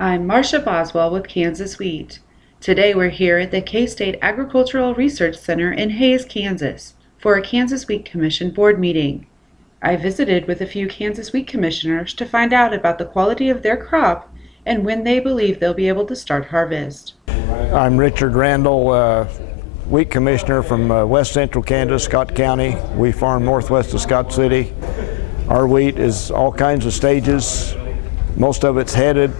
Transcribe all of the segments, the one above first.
I'm Marcia Boswell with Kansas Wheat. Today we're here at the K-State Agricultural Research Center in Hays, Kansas, for a Kansas Wheat Commission board meeting. I visited with a few Kansas Wheat commissioners to find out about the quality of their crop and when they believe they'll be able to start harvest. I'm Richard Randall, Wheat Commissioner from West Central Kansas, Scott County. We farm northwest of Scott City. Our wheat is all kinds of stages. Most of it's headed.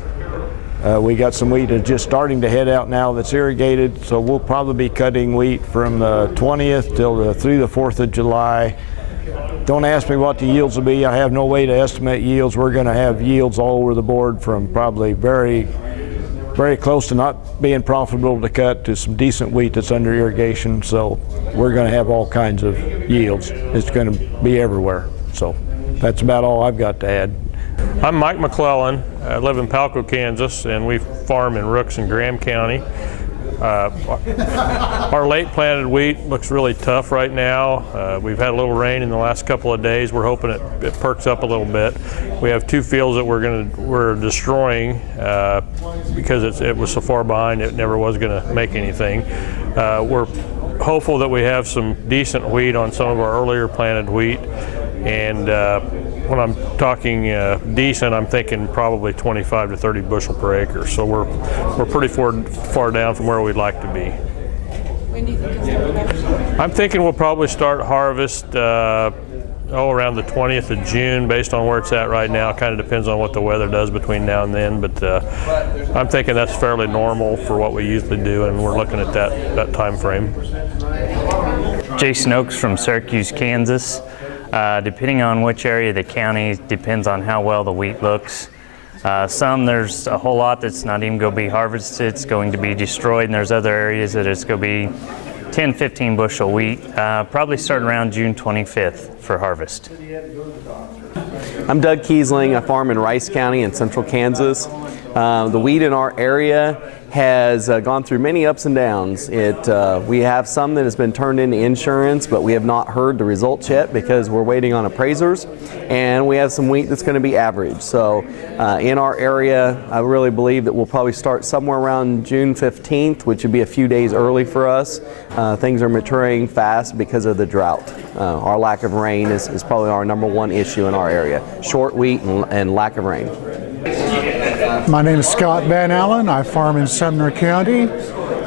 We got some wheat that's just starting to head out now that's irrigated, so we'll probably be cutting wheat from the 20th through the 4th of July. Don't ask me what the yields will be. I have no way to estimate yields. We're going to have yields all over the board, from probably very close to not being profitable to cut to some decent wheat that's under irrigation. So we're going to have all kinds of yields. It's going to be everywhere. So that's about all I've got to add. I'm Mike McClellan. I live in Palco, Kansas, and we farm in Rooks and Graham County. Our late planted wheat looks really tough right now. We've had a little rain in the last couple of days. We're hoping it perks up a little bit. We have two fields that we're destroying because it was so far behind it never was going to make anything. We're hopeful that we have some decent wheat on some of our earlier planted wheat, and when I'm talking decent, I'm thinking probably 25 to 30 bushel per acre. So we're pretty far down from where we'd like to be. When do you think you'll start harvest? I'm thinking we'll probably start harvest around the 20th of June, based on where it's at right now. Kind of depends on what the weather does between now and then, but I'm thinking that's fairly normal for what we usually do, and we're looking at that time frame. Jason Oakes from Syracuse, Kansas. Depending on which area of the county, depends on how well the wheat looks. There's a whole lot that's not even going to be harvested. It's going to be destroyed, and there's other areas that it's going to be 10, 15 bushel wheat, probably starting around June 25th for harvest. I'm Doug Kiesling. I farm in Rice County in central Kansas. The wheat in our area has gone through many ups and downs. We have some that has been turned into insurance, but we have not heard the results yet because we're waiting on appraisers. And we have some wheat that's going to be average. So in our area, I really believe that we'll probably start somewhere around June 15th, which would be a few days early for us. Things are maturing fast because of the drought. Our lack of rain is probably our number one issue in our area. Short wheat and lack of rain. My name is Scott Van Allen. I farm in Sumner County.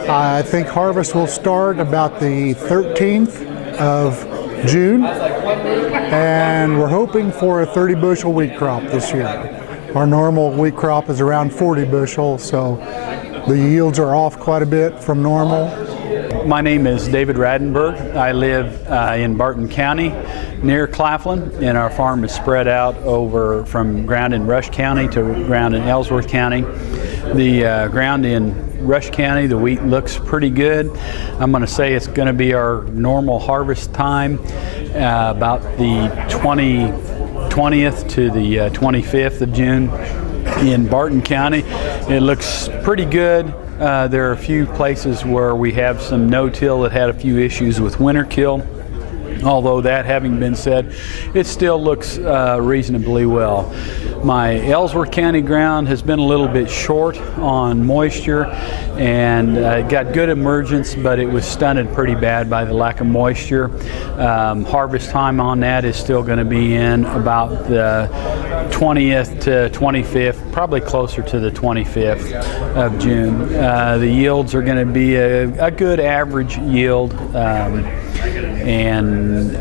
I think harvest will start about the 13th of June, and we're hoping for a 30 bushel wheat crop this year. Our normal wheat crop is around 40 bushel, so the yields are off quite a bit from normal. My name is David Radenberg. I live in Barton County near Claflin, and our farm is spread out over from ground in Rush County to ground in Ellsworth County. The ground in Rush County, the wheat looks pretty good. I'm going to say it's going to be our normal harvest time, about the 20th to the 25th of June in Barton County. It looks pretty good. There are a few places where we have some no-till that had a few issues with winter kill. Although that having been said, it still looks reasonably well. My Ellsworth County ground has been a little bit short on moisture, and got good emergence, but it was stunted pretty bad by the lack of moisture. Harvest time on that is still going to be in about the 20th to 25th, probably closer to the 25th of June. The yields are going to be a good average yield, and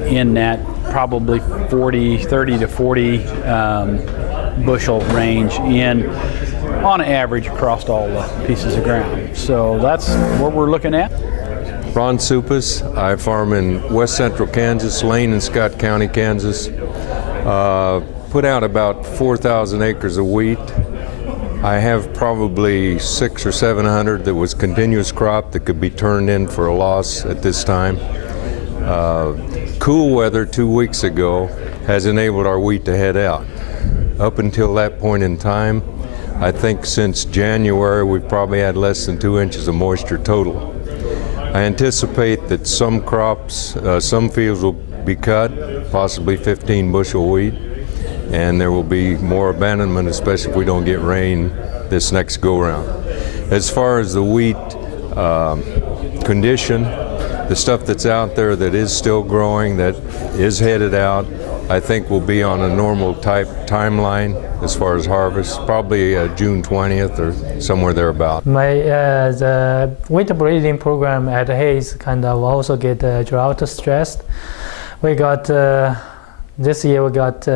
in that probably 30 to 40 bushel range on average across all the pieces of ground. So that's what we're looking at. Ron Supas. I farm in West Central Kansas, Lane and Scott County, Kansas. Put out about 4,000 acres of wheat. I have probably 600 or 700 that was continuous crop that could be turned in for a loss at this time. Cool weather 2 weeks ago has enabled our wheat to head out. Up until that point in time, I think since January we've probably had less than 2 inches of moisture total. I anticipate that some crops, some fields will be cut, possibly 15 bushel wheat, and there will be more abandonment, especially if we don't get rain this next go-round. As far as the wheat condition, the stuff that's out there that is still growing, that is headed out, I think will be on a normal type timeline as far as harvest, probably June 20th or somewhere thereabout. The wheat breeding program at Hayes kind of also get drought stressed. We got this year we got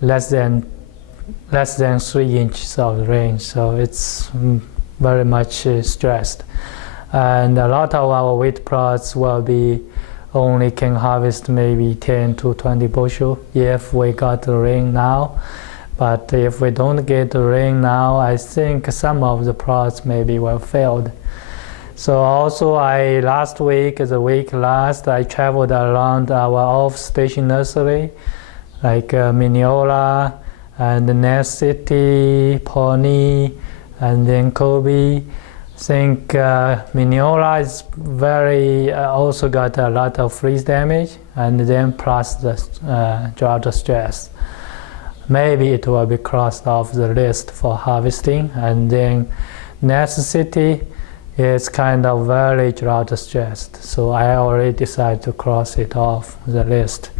less than 3 inches of rain, so it's very much stressed. And a lot of our wheat plots will be only can harvest maybe 10 to 20 bushel if we got the rain now. But if we don't get the rain now, I think some of the plots maybe will fail. So also last week, the week last, I traveled around our off-station nursery, like Mineola and Nest City, Pawnee, and then Kobe. I think Mineola is also got a lot of freeze damage, and then plus the drought stress. Maybe it will be crossed off the list for harvesting. And then Nest City is kind of very drought stressed, so I already decided to cross it off the list.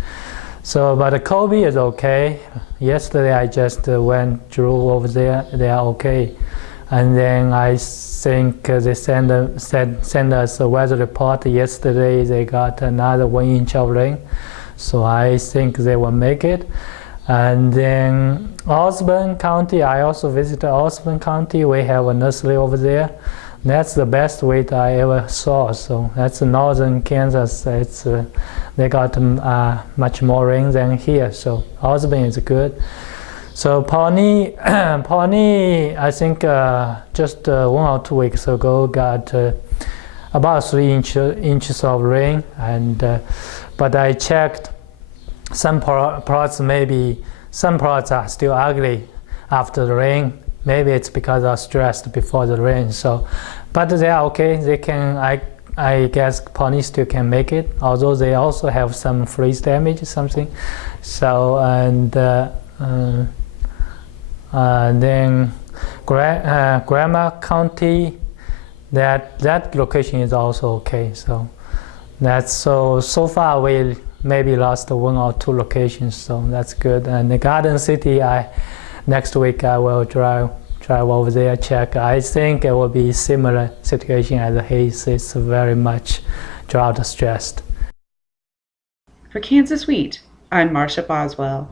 So, but Kobe is okay. Yesterday I just drove over there. They are okay. And then I think they sent us a weather report yesterday. They got another 1 inch of rain, so I think they will make it. And then Osborne County, I also visited Osborne County. We have a nursery over there. That's the best wheat I ever saw. So that's northern Kansas. They got much more rain than here. So Osborne is good. So Pawnee, I think just 1 or 2 weeks ago got about 3 inches of rain, and but I checked some plots. Maybe some plots are still ugly after the rain. Maybe it's because I stressed before the rain. So, but they are okay. They can. I guess Pawnee still can make it, although they also have some freeze damage or something. So and then Grandma County, that location is also okay. So that's so far we maybe lost 1 or 2 locations, so that's good. And the Garden City, next week I will drive over there, check. I think it will be similar situation as Hayes. It's very much drought stressed. For Kansas Wheat, I'm Marcia Boswell.